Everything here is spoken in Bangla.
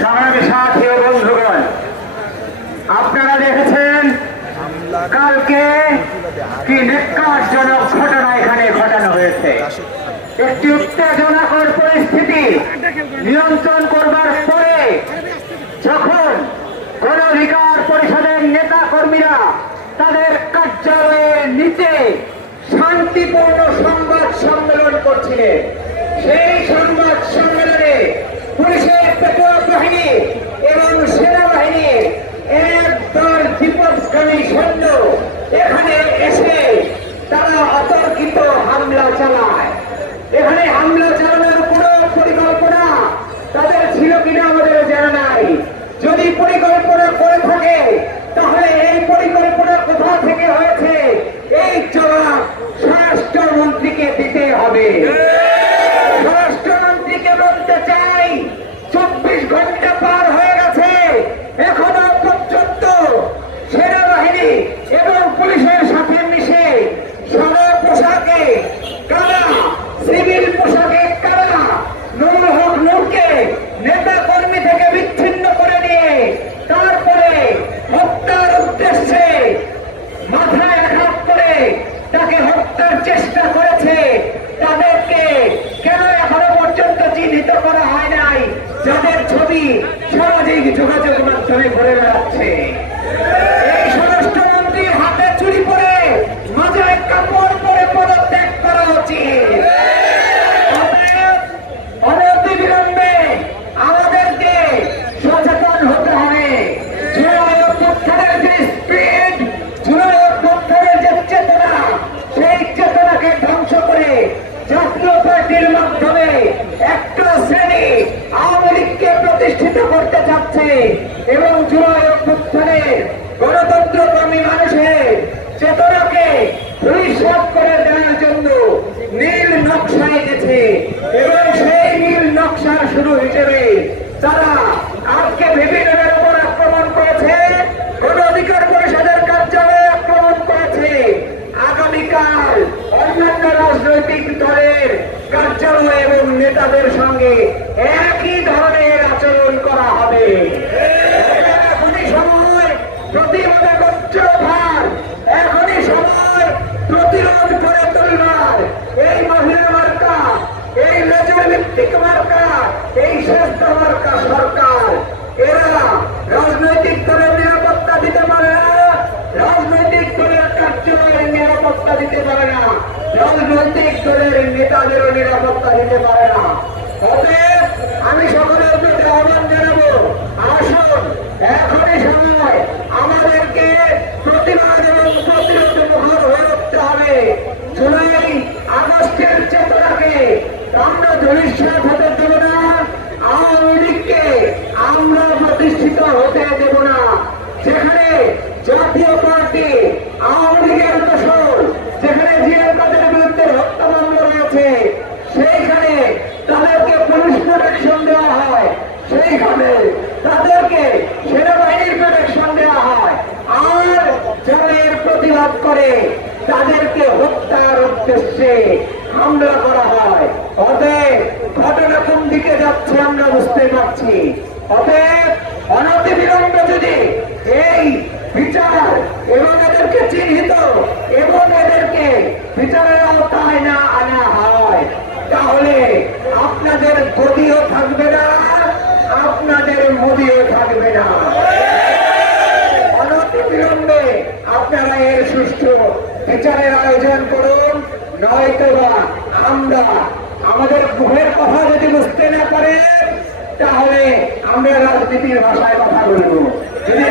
সংগ্রামী সাথী বন্ধুগণ, আপনারা দেখেছেন কালকে কি নিকাশজনক ঘটনা এখানে ঘটানো হয়েছে। একটি উত্তেজনাকর পরিস্থিতি নিয়ন্ত্রণ করবার পরে যখন গণ অধিকার পরিষদের নেতা কর্মীরা তাদের কার্যালয়ের নিচে শান্তিপূর্ণ সংবাদ সম্মেলন করছিলেন, সেই সংবাদ সম্মেলনে এখানে এসে তারা অতর্কিত হামলা চালায়। এখানে হামলা চালানোর কোনো পরিকল্পনা তাদের ছিল কিনা আমাদের জানা নাই। যদি পরিকল্পনা করে থাকে তাহলে এই পরিকল্পনা কোথা থেকে হয়েছে এই জবাব স্বরাষ্ট্রমন্ত্রীকে দিতে হবে স্বরাষ্ট্রমন্ত্রীকে বলতে চাই চব্বিশ ঘণ্টা পার হয়ে গেছে এখনও পর্যন্ত সেনাবাহিনী এবং পুলিশের সাথে মিশে সাদা পোশাকে কারা সিভিল পোশাকে কারা নুরুল হক নূরকে নেতা কর্মী থেকে বিচ্ছিন্ন করে নিয়ে তারপরে হত্যার উদ্দেশ্যে মাথায় আঘাত করে তাকে হত্যার চেষ্টা করেছে। তাদেরকে কেন এখনও পর্যন্ত চিহ্নিত করা হয় নাই? যাদের ছবি সামাজিক যোগাযোগ মাধ্যমে ঘুরে বেড়াচ্ছে এই স্বরাষ্ট্রমন্ত্রীর হাতে চুরি পরে মাথায় কাপড় পরে পদত্যাগ করা উচিত অতএব অনতি বিলম্বে আমাদেরকে সচেতন হতে হবে জুলাই অভ্যুত্থানের যে স্পিড জুলাই অভ্যুত্থানের যে চেতনা সেই চেতনাকে ধ্বংস করে জাতীয় পার্টির মাধ্যমে একটা শ্রেণি আওয়ামী লীগকে প্রতিষ্ঠিত করতে চাচ্ছে এবং জুলাই অভ্যুত্থানের গণতন্ত্রকর্মী মানুষের চেতনাকে পরিষ্কার করে দেওয়ার জন্য নীল নকশা এঁকেছে এবং সেই নীল নকশার শুরু হিসেবে তারা আজকে বিভিন্নের উপর আক্রমণ করেছে গণ অধিকার পরিষদের কার্যালয়ে আক্রমণ করেছে আগামীকাল অন্যান্য রাজনৈতিক দলের কার্যালয় এবং নেতাদের সঙ্গে একই ধরনের আচরণ করা হবে। সময় এই মহিলা মার্কা, এই মার্কা এই মার্কা সরকার এরা রাজনৈতিক দলের নিরাপত্তা দিতে পারে না রাজনৈতিক দলের কার্যালয়ের নিরাপত্তা দিতে পারে না রাজনৈতিক দলের নেতাদেরও নিরাপত্তা দিতে পারে না। তবে আমি সকলের প্রতি আহ্বান জানাব, আসুন, এখনই সময়। আমাদেরকে প্রতিবাদ এবং প্রতিরোধ হয়ে উঠতে হবে জুলাই আগস্টের চেতনাকে আমরা ধূলিসাৎ প্রতিবাদ করে, তাদেরকে হত্যার উদ্দেশ্যে হামলা করা হয়। অতএব ঘটনা কোন দিকে যাচ্ছে, আমরা বুঝতে পারছি। অতএব অনতি বিলম্বে যদি এই বিচার এবং এদেরকে চিহ্নিত এবং এদেরকে বিচারের আওতায় না আনা হয়, তাহলে আপনাদের গদিও থাকবে না, আপনাদের মোদিও থাকবে না। বিচারের আয়োজন করুন। নয়তো বা, আমরা, আমাদের মুখের কথা যদি বুঝতে না পারে, তাহলে আমরা রাজনীতির ভাষায় কথা বলব। যদি